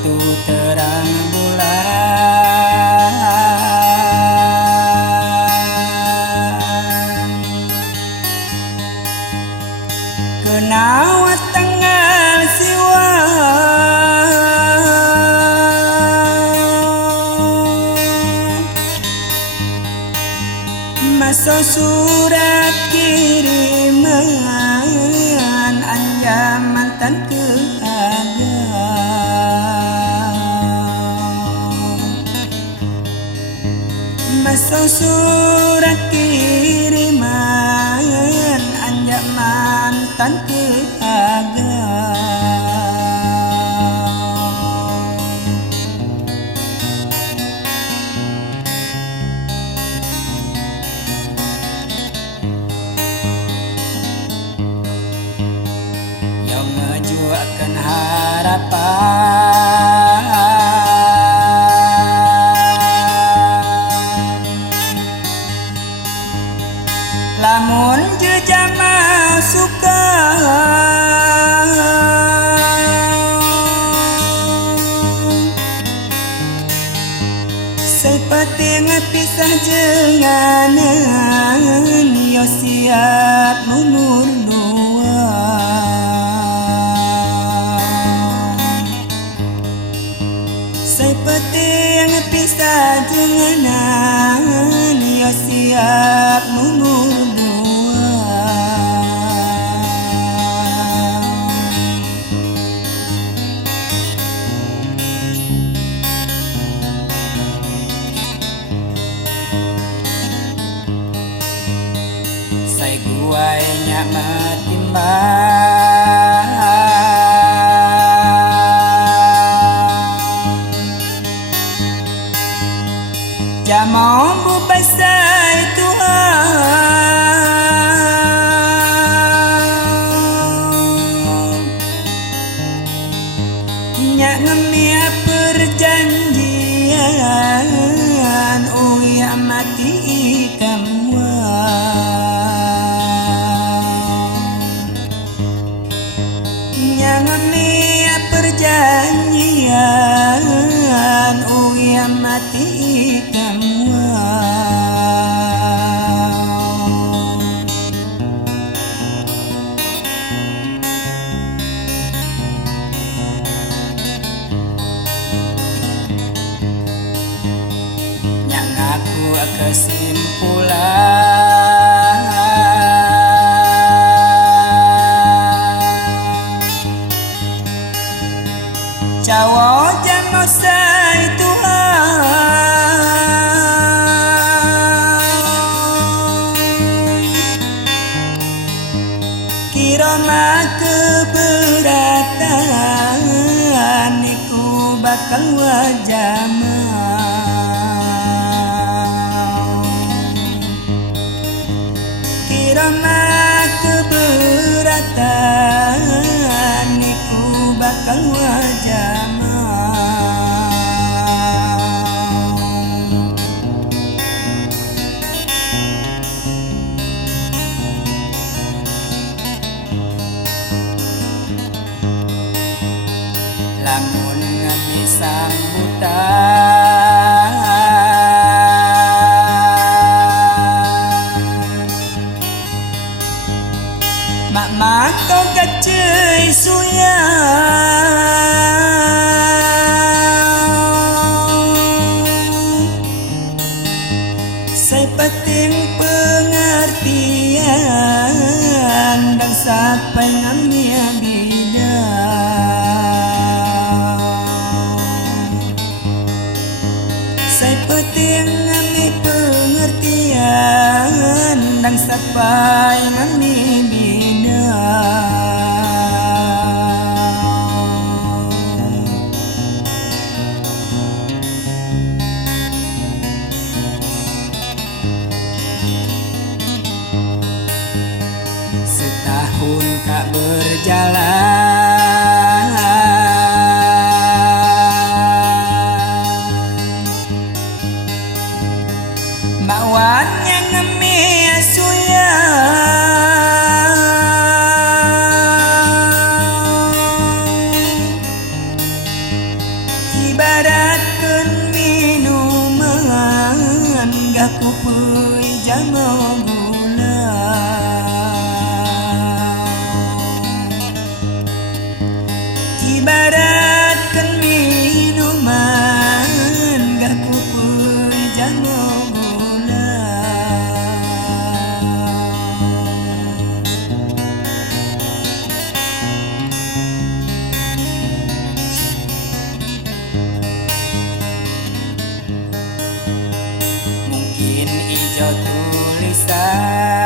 waktu terang bulan, kenawa tanggal siwa, masuk surat kiriman anjaman tan masuk surat kiriman anjaman tan yang ngejuakan harapan, lamun jejama suka seperti ngepisah jenganan yo siap umur dua, seperti ngepisah jenganan yo siap umur dua. Saya guainya matimbang jamon bubai sai Tuhan, nyak ngemia perjanjian uya mati nyangamia perjanjian uya mati kamu, yang aku kesimpulan Jawa jano sai Tuhan, kira mah keberatan iku bakal wajamah, kira mah keberatan iku bakal wajamah. Lamun ngami sambutan, mak kau kacei suya, saya penting pengertian dan sampai ngamia bidang, saya penting ngamia pengertian dan sampai ngamia bidang. Setahun kak berjalan, makwannya ngemi suya, jamu gula. Ibaratkan minuman gak kupul jamu gula. Mungkin ijo tulisan